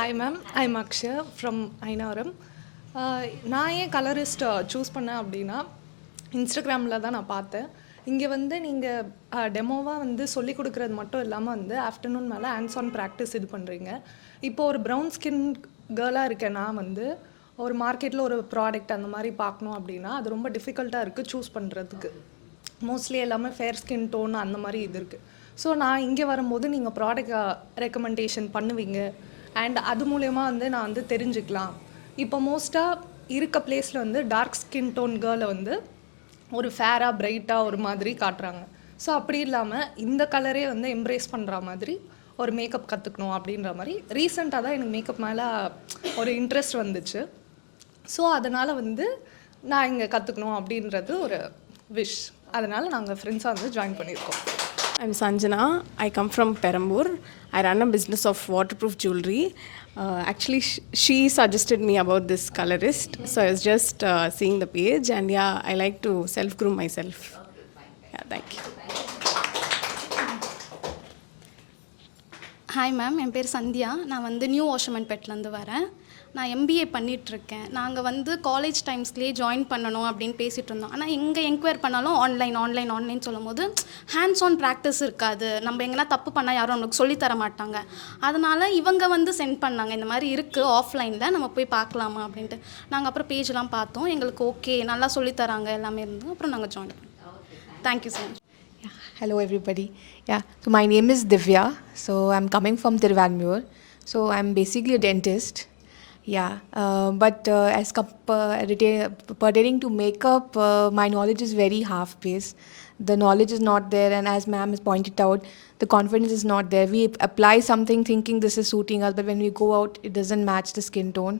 Hi ma'am, I'm Akshay from Ainaram. நான் ஏன் colourist choose பண்ணேன் அப்படின்னா இன்ஸ்டாகிராமில் தான் நான் பார்த்தேன். இங்கே வந்து நீங்கள் டெமோவாக வந்து சொல்லி கொடுக்குறது மட்டும் இல்லாமல் வந்து ஆஃப்டர்நூன் மேலே ஹேண்ட்ஸ் ஆன் ப்ராக்டிஸ் இது பண்ணுறீங்க. இப்போ ஒரு ப்ரௌன் ஸ்கின் கேர்ளாக இருக்கேன் நான் வந்து ஒரு மார்க்கெட்டில் ஒரு ப்ராடக்ட் அந்த மாதிரி பார்க்கணும் அப்படின்னா அது ரொம்ப டிஃபிகல்ட்டாக இருக்குது சூஸ் பண்ணுறதுக்கு. மோஸ்ட்லி எல்லாமே ஃபேர் ஸ்கின் டோன் அந்த மாதிரி இது இருக்குது. ஸோ நான் இங்கே வரும்போது நீங்கள் ப்ராடக்ட் ரெக்கமெண்டேஷன் பண்ணுவீங்க அண்ட் அது மூலயமா வந்து நான் வந்து தெரிஞ்சுக்கலாம். இப்போ மோஸ்ட்டாக இருக்க பிளேஸில் வந்து டார்க் ஸ்கின் டோன் கேர்ளை வந்து ஒரு ஃபேராக பிரைட்டாக ஒரு மாதிரி காட்டுறாங்க. ஸோ அப்படி இல்லாமல் இந்த கலரே வந்து எம்ப்ரேஸ் பண்ணுற மாதிரி ஒரு மேக்கப் கற்றுக்கணும் அப்படின்ற மாதிரி ரீசெண்டாக தான் எனக்கு மேக்கப் மேலே ஒரு இன்ட்ரெஸ்ட் வந்துச்சு. ஸோ அதனால் வந்து நான் இங்கே கற்றுக்கணும் அப்படின்றது ஒரு விஷ். அதனால் நாங்கள் ஃப்ரெண்ட்ஸாக வந்து ஜாயின் பண்ணியிருக்கோம். I'm Sanjana. I come from Perambur. I run a business of waterproof jewelry. Actually, she suggested me about this Colorist. So I was just seeing the page and yeah, I like to self-groom myself. Yeah, thank you. Hi ma'am, என் பேர் சந்தியா. நான் வந்து new வாஷர்மன்பேட்லேருந்து வரேன். நான் MBA பண்ணிகிட்ருக்கேன். நாங்கள் வந்து college டைம்ஸ்லேயே join பண்ணணும் அப்படின்னு பேசிகிட்டு இருந்தோம். ஆனால் எங்கே என்கொயர் பண்ணாலும் ஆன்லைன் சொல்லும் போது ஹேண்ட்ஸ் ஆன் ப்ராக்டிஸ் இருக்காது. நம்ம எங்கன்னா தப்பு பண்ணால் யாரும் நம்மளுக்கு சொல்லித்தர மாட்டாங்க. அதனால் இவங்க வந்து சென்ட் பண்ணாங்க, இந்த மாதிரி இருக்குது ஆஃப்லைனில், நம்ம போய் பார்க்கலாமா அப்படின்ட்டு. நாங்கள் அப்புறம் பேஜ்லாம் பார்த்தோம், எங்களுக்கு ஓகே, நல்லா சொல்லித்தராங்க எல்லாமே இருந்தோம். அப்புறம் நாங்கள் ஜாயின் பண்ணோம். Thank you so much. Hello everybody. So my name is Divya. So I'm coming from Tiruvallur. So I'm basically a dentist. But as pertaining to makeup, my knowledge is very half-paced. The knowledge is not there, and as ma'am has pointed out, the confidence is not there. We apply something thinking this is suiting us, but when we go out, it doesn't match the skin tone.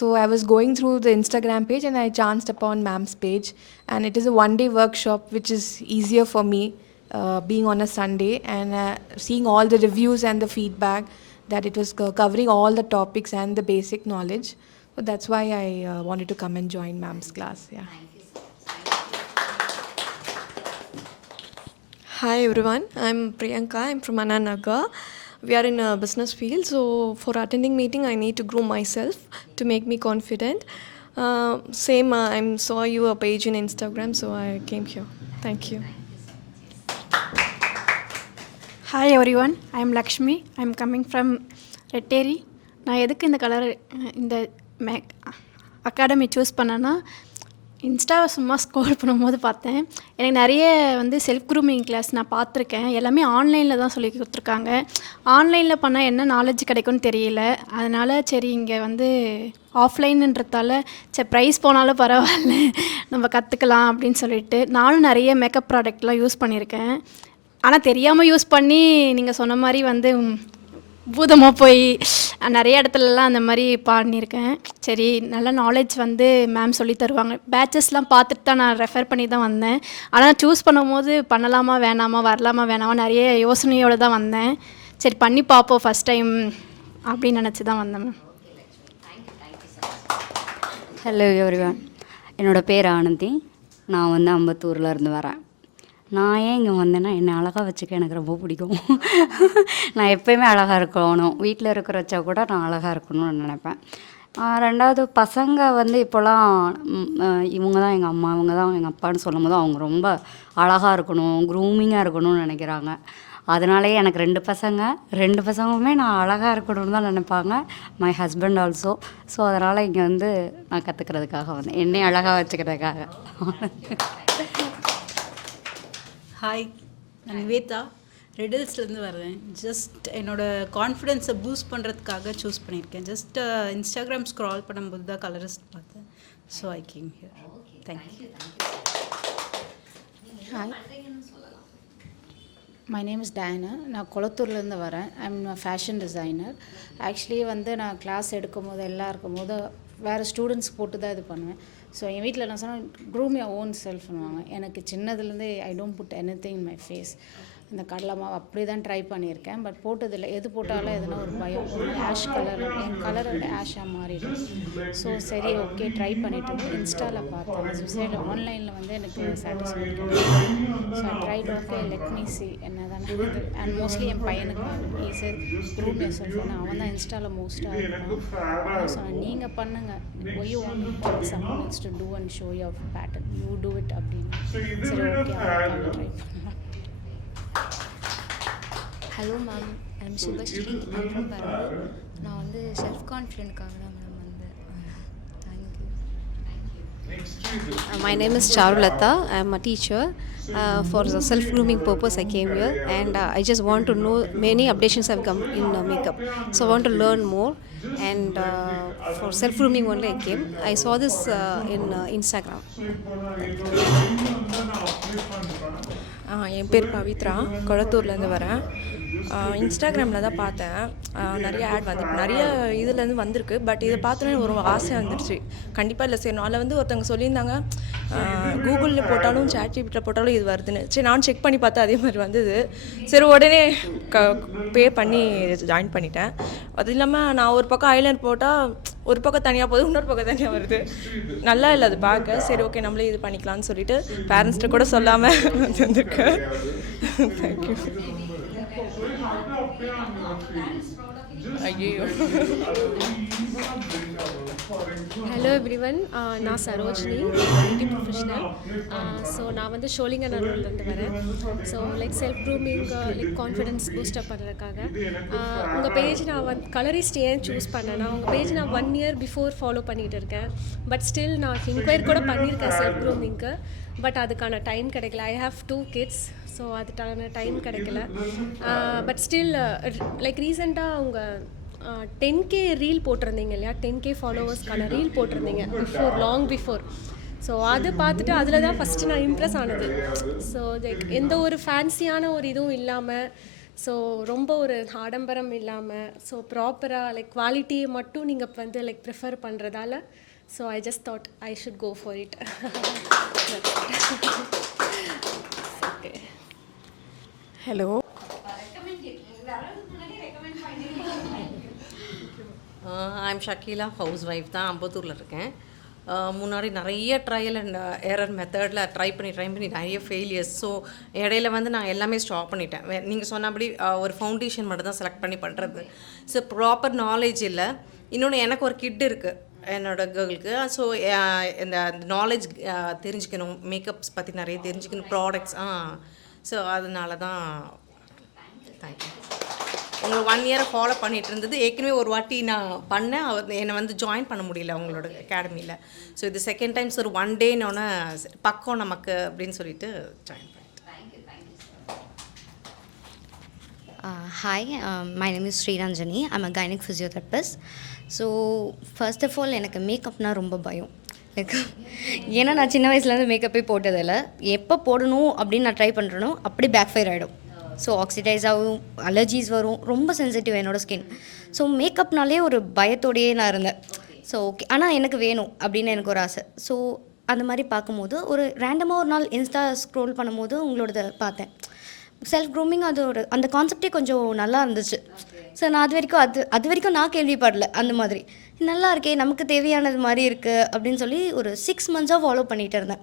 So I was going through the Instagram page and I chanced upon ma'am's page, and it is a one-day workshop which is easier for me. Being on a Sunday and seeing all the reviews and the feedback that it was covering all the topics and the basic knowledge. So that's why I wanted to come and join ma'am's class. Hi everyone, I'm Priyanka. I'm from Annanagar. We are in a business field, so for attending meeting I need to groom myself to make me confident. I saw your page in Instagram, so I came here. Thank you. Hi everyone, I am Lakshmi. I am coming from Retteri. நான் எதுக்கு இந்த academy choose பண்ணேன்னா, இன்ஸ்டாவை சும்மா scroll பண்ணும்போது பார்த்தேன். எனக்கு நிறைய வந்து செல்ஃப் க்ரூமிங் கிளாஸ் நான் பார்த்துருக்கேன். எல்லாமே ஆன்லைனில் தான் சொல்லி கொடுத்துருக்காங்க. ஆன்லைனில் பண்ணால் என்ன நாலேஜ் கிடைக்கும்னு தெரியல. அதனால் சரி இங்கே வந்து ஆஃப்லைன்ன்றதால சரி ப்ரைஸ் போனாலும் பரவாயில்ல, நம்ம கற்றுக்கலாம் அப்படின்னு சொல்லிட்டு நானும் நிறைய மேக்கப் ப்ராடக்ட்லாம் யூஸ் பண்ணியிருக்கேன். ஆனால் தெரியாமல் யூஸ் பண்ணி நீங்கள் சொன்ன மாதிரி வந்து பூதமாக போய் நிறைய இடத்துலலாம் அந்த மாதிரி பண்ணியிருக்கேன். சரி நல்ல நாலேஜ் வந்து மேம் சொல்லி தருவாங்க. பேச்சஸ்லாம் பார்த்துட்டு தான் நான் ரெஃபர் பண்ணி தான் வந்தேன். ஆனால் சூஸ் பண்ணும்போது பண்ணலாமா வேணாமா, வரலாமா வேணாமா நிறைய யோசனையோடு தான் வந்தேன். சரி பண்ணி பார்ப்போம் ஃபஸ்ட் டைம் அப்படின்னு நினச்சி தான் வந்தேன் மேம். ஹலோ எவ்ரிவன், என்னோடய பேர் ஆனந்தி. நான் வந்து அம்பத்தூரில் இருந்து வரேன். நான் ஏன் இங்கே வந்தேன்னா, என்னை அழகாக வச்சுக்க எனக்கு ரொம்ப பிடிக்கும். நான் எப்போயுமே அழகாக இருக்கணும், வீட்டில் இருக்கிற வச்சா கூட நான் அழகாக இருக்கணும்னு நினைப்பேன். ரெண்டாவது பசங்க வந்து இப்போலாம் இவங்க தான் எங்கள் அம்மா, இவங்க தான் எங்கள் அப்பான்னு சொல்லும் போது அவங்க ரொம்ப அழகாக இருக்கணும், க்ரூமிங்காக இருக்கணும்னு நினைக்கிறாங்க. அதனாலேயே எனக்கு ரெண்டு பசங்களுமே நான் அழகாக இருக்கணும்னு தான் நினைப்பாங்க. My husband also. ஸோ அதனால் இங்கே வந்து நான் கற்றுக்கிறதுக்காக வந்தேன், என்னை அழகாக வச்சுக்கிறதுக்காக. ஹாய், நான் நிவேதா, ரெடில்ஸ்லேருந்து வரேன். ஜஸ்ட் என்னோடய கான்ஃபிடென்ஸை பூஸ்ட் பண்ணுறதுக்காக சூஸ் பண்ணியிருக்கேன். ஜஸ்ட் இன்ஸ்டாகிராம் ஸ்க்ரால் பண்ணும்போது தான் கலரிஸ்ட் பார்த்தேன். So I came here. Thank you. Hi, my name is Diana. நான் கொளத்தூர்லேருந்து வரேன். I'm fashion designer. ஆக்சுவலி வந்து நான் கிளாஸ் எடுக்கும் போது எல்லாம் இருக்கும்போது வேறு ஸ்டூடெண்ட்ஸ் போட்டு தான் இது பண்ணுவேன். ஸோ என் வீட்டில் என்ன சொன்னால் க்ரூம் யுவர் ஓன் செல்ஃப் பண்ணுவாங்க. எனக்கு சின்னதுலேருந்தே I don't put any thing in my face. இந்த கடலை மாவு அப்படி தான் ட்ரை பண்ணியிருக்கேன். பட் போட்டதில்லை. எது போட்டாலும் எதுனா ஒரு பயம். ஒரு ஆஷ் கலர் என் கலரை விட ஆஷாக மாறிடும். ஸோ சரி ஓகே ட்ரை பண்ணிவிட்டு இன்ஸ்டாவில் பார்த்தேன். as you said ஆன்லைனில் வந்து எனக்கு சாட்டிஸ்ஃபைட் கிடையாது. So I tried okay let me see என்ன தானே இது. அண்ட் மோஸ்ட்லி என் பையனுக்கு ஈஸி க்ரூம் யோர் செல்ஃப். ஏன்னா அவன் தான் இன்ஸ்டாவில் மோஸ்ட்டாக இருப்பான். அதான் சொன்னேன் நீங்கள் பண்ணுங்கள். Why you want to tell someone else to do and show your pattern you do it அப்படின்னு. சரி ஓகே அவனுக்காக ட்ரை பண்ணலாம். Hello ma'am, I'm Subhashree, I'm from Perambur. நான் வந்து செல்ஃப் கான்ஃபிடென்ட்காக தான் மேம் வந்தேன். Thank you. My name is Charulata. I am a teacher. For the self-grooming purpose, I came here, and I just want to know many updates have come in makeup. So I want to learn more, and for self-grooming only I came. I saw this in Instagram. என் பேர் பவித்ரா, கொளத்தூர்லேருந்து வரேன். இன்ஸ்டாகிராமில் தான் பார்த்தேன். நிறைய add வந்து நிறைய இதுலேருந்து வந்திருக்கு. பட் இதை பார்த்தோன்னே ஒரு ஆசை வந்துடுச்சு, கண்டிப்பாக இல்லை செய்யணும். அதில் வந்து ஒருத்தவங்க சொல்லியிருந்தாங்க கூகுளில் போட்டாலும் சாட்ஜிபிட்டியில் போட்டாலும் இது வருதுன்னு. சரி நான் செக் பண்ணி பார்த்தா அதே மாதிரி வந்தது. சரி உடனே பே பண்ணி ஜாயின் பண்ணிட்டேன். அது இல்லாமல் நான் ஒரு பக்கம் ஐலைனர் போட்டால் ஒரு பக்கம் தனியாக போகுது, இன்னொரு பக்கம் தனியாக வருது. நல்லா இல்லை அது பார்க்க. சரி ஓகே நம்மளே இது பண்ணிக்கலாம்னு சொல்லிட்டு பேரண்ட்ஸ்கிட்ட கூட சொல்லாமல் வந்திருக்கேன். தேங்க்யூ. ஐயோ. ஹலோ எவ்ரிவன், நான் சரோஜினி, ஐடி ப்ரொஃபஷனல். ஸோ நான் வந்து ஷோலிங்கநல்லூர்லேருந்து வரேன். So like self grooming like confidence boost up பண்ணுறதுக்காக உங்கள் பேஜ் நான் வந்து கலரிஸ்ட் ஏன் சூஸ் பண்ணேன்னா உங்கள் பேஜ் நான் 1 year பிஃபோர் ஃபாலோ பண்ணிகிட்டு இருக்கேன். பட் ஸ்டில் நான் இன்கொயர் கூட பண்ணியிருக்கேன் செல்ஃப் க்ரூமிங்க்கு. பட் அதுக்கான டைம் கிடைக்கல. I have 2 kids. ஸோ அதுக்கான டைம் கிடைக்கல. பட் ஸ்டில் லைக் ரீசெண்டாக அவங்க 10K ரீல் போட்டிருந்தீங்க இல்லையா, 10K ஃபாலோவர்ஸ்க்கான ரீல் போட்டிருந்தீங்க பிஃபோர், லாங் பிஃபோர். ஸோ அதை பார்த்துட்டு அதில் தான் ஃபஸ்ட்டு நான் இம்ப்ரெஸ் ஆனது. ஸோ லைக் எந்த ஒரு ஃபேன்சியான ஒரு இதுவும் இல்லாமல், ஸோ ரொம்ப ஒரு ஆடம்பரம் இல்லாமல், ஸோ ப்ராப்பராக லைக் குவாலிட்டியை மட்டும் நீங்கள் வந்து லைக் ப்ரிஃபர் பண்ணுறதால so I just thought I should go for it. Hello, I'm Shakeela, housewife தான், அம்பத்தூரில் இருக்கேன். முன்னாடி நிறைய ட்ரையல் அண்ட் எரர் மெத்தடில் ட்ரை பண்ணி நிறைய ஃபெயிலியர்ஸ். ஸோ இடையில வந்து நான் எல்லாமே ஸ்டாப் பண்ணிட்டேன். நீங்கள் சொன்னபடி ஒரு ஃபவுண்டேஷன் மட்டும் தான் செலக்ட் பண்ணி பண்ணுறது. ஸோ ப்ராப்பர் நாலேஜ் இல்லை. இன்னொன்று எனக்கு ஒரு கிட் இருக்குது என்னோடய கேர்ளுக்கு. ஸோ இந்த நாலேஜ் தெரிஞ்சுக்கணும், மேக்கப்ஸ் பற்றி நிறைய தெரிஞ்சுக்கணும், ப்ராடக்ட்ஸ். ஸோ அதனால தான் தேங்க்யூ. உங்களை 1 year ஃபாலோ பண்ணிகிட்டு இருந்தது. ஏற்கனவே ஒரு வாட்டி நான் பண்ணேன், என்னை வந்து ஜாயின் பண்ண முடியல அவங்களோட அகாடமியில். ஸோ இது செகண்ட் டைம்ஸ் ஒரு 1 day பக்கம் நமக்கு அப்படின்னு சொல்லிட்டு ஜாயின் பண்ணிட்டேன். Hi, my name is Sriranjani. I'm a gynec physiotherapist. So first of all எனக்கு மேக்கப்னால் ரொம்ப பயம். லைக் ஏன்னா நான் சின்ன வயசுலேருந்து மேக்கப்பே போட்டதில்லை. எப்போ போடணும் அப்படின்னு நான் ட்ரை பண்ணுறேனோ அப்படி பேக் ஃபயர் ஆகிடும். ஸோ ஆக்சிடைஸ் ஆகும், அலர்ஜிஸ் வரும், ரொம்ப சென்சிட்டிவ் என்னோடய ஸ்கின். ஸோ மேக்கப்னாலே ஒரு பயத்தோடையே நான் இருந்தேன். ஸோ ஓகே ஆனால் எனக்கு வேணும் அப்படின்னு எனக்கு ஒரு ஆசை. ஸோ அந்த மாதிரி பார்க்கும்போது ஒரு ரேண்டமாக ஒரு நாள் இன்ஸ்டா ஸ்க்ரோல் பண்ணும்போது உங்களோடதை பார்த்தேன். செல்ஃப் க்ரூமிங் அதோட அந்த கான்செப்டே கொஞ்சம் நல்லா இருந்துச்சு. ஸோ நான் அது வரைக்கும் நான் கேள்விப்படல. அந்த மாதிரி நல்லா இருக்கே, நமக்கு தேவையானது மாதிரி இருக்குது அப்படின்னு சொல்லி ஒரு 6 months ஃபாலோ பண்ணிகிட்டு இருந்தேன்.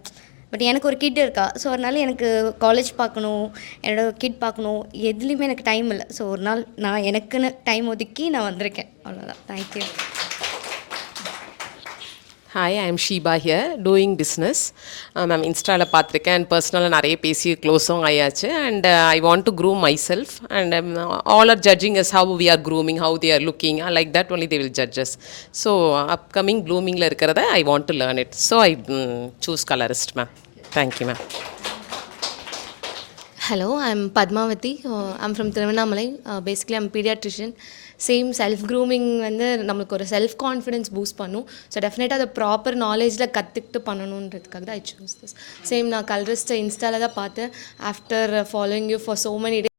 பட் எனக்கு ஒரு கிட் இருக்கா. ஸோ அதனால் எனக்கு காலேஜ் பார்க்கணும், என்னோடய கிட் பார்க்கணும், எதுலேயுமே எனக்கு டைம் இல்லை. ஸோ ஒரு நாள் நான் எனக்குன்னு டைம் ஒதுக்கி நான் வந்திருக்கேன். அவ்வளோதான். Thank you. Hi, I am Sheeba here, doing business. Ma'am இன்ஸ்டாவில் பார்த்துருக்கேன் அண்ட் பர்சனலாக நிறைய பேசி க்ளோஸும் ஆயாச்சு. And I want to groom my self and all are judging as how we are grooming, how they are looking, like that only they will judges. So upcoming ப்ளூமிங்கில் இருக்கிறத I want to learn it. So I choose colourist ma'am. Thank you ma'am. Hello, I'm Padmavati. I'm from Thiruvannamalai. Basically, I'm a pediatrician. Same self grooming வந்து நம்மளுக்கு ஒரு self confidence boost பண்ணும். So டெஃபினட்டாக அதை proper நாலேஜில் கற்றுக்கிட்டு பண்ணணுன்றதுக்காக தான் ஐ சூஸ் திஸ். சேம் நான் கலரிஸ்ட்டை இன்ஸ்டாவில் தான் பார்த்தேன். After following you for so many days